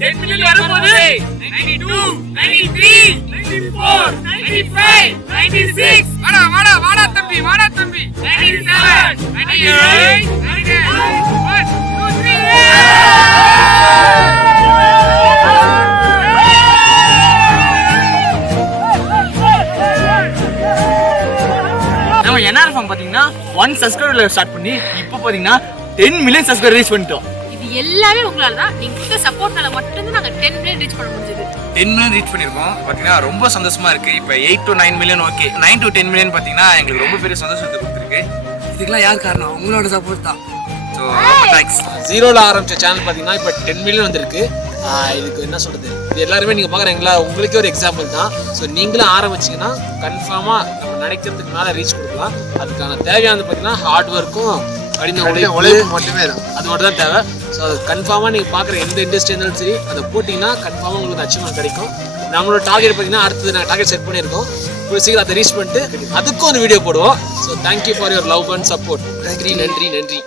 10 million வரும்போது 92 93 94 95 96 வாடா தம்பி 97 98 99 1 2 3 என்ஆர்எஃப்எம் பாத்தீங்கன்னா 1 சப்ஸ்கிரைபர்ல ஸ்டார்ட் பண்ணி இப்போ பாத்தீங்கன்னா 10 மில்லியன் சப்ஸ்கிரைபர் ரீச் பண்ணிட்டோம். இது எல்லாமே உங்களால தான். நீங்க கொடுத்த சப்போர்ட்னால மட்டும் தான் நாங்க 10 மில்லியன் ரீச் பண்ண முடிஞ்சது. 10 மில்லியன் ரீச் பண்ணிருக்கோம். பாத்தீங்கன்னா ரொம்ப சந்தோஷமா இருக்கு. இப்போ 8 to 9 million okay, 9 to 10 million பாத்தீங்கன்னா எங்களுக்கு ரொம்ப பெரிய சந்தோஷத்தை கொடுத்துருக்கு. இதுக்கெல்லாம் யார் காரணம்? உங்களோட சப்போர்ட் தான். ஸோ ரொம்ப தேங்க்ஸ். ஜீரோல ஆரம்பிச்ச சேனல் பாத்தீங்கன்னா இப்போ 10 மில்லியன் வந்திருக்கு. இதுக்கு என்ன சொல்றது, இது எல்லாருமே நீங்க பாக்குறீங்களா, உங்களுக்கே ஒரு எக்ஸாம்பிள் தான். ஸோ நீங்களும் ஆரம்பிச்சிங்கன்னா கன்ஃபார்மா நம்ம நினைக்கிறதுக்கு மேலே ரீச் கொடுக்கலாம். அதுக்கான தேவையானது பார்த்தீங்கன்னா ஹார்ட் ஒர்க்கும் கடின உழைப்பு மட்டுமே தான். அது மட்டும் தான் தேவை. ஸோ அது கன்ஃபார்மாக நீங்கள் பார்க்குற எந்த இண்டஸ்ட்ரி இருந்தாலும் சரி அதை போட்டிங்கன்னா கன்ஃபார்மாக உங்களுக்கு அச்சீவ்மெண்ட் கிடைக்கும். நம்மளோட டார்கெட் பார்த்தீங்கன்னா அடுத்தது நாங்கள் டார்கெட் செட் பண்ணியிருக்கோம். இப்போ சீக்கிரம் அதை ரீச் பண்ணிட்டு அதுக்கும் ஒரு வீடியோ போடுவோம். So thank you for your love and support. நன்றி.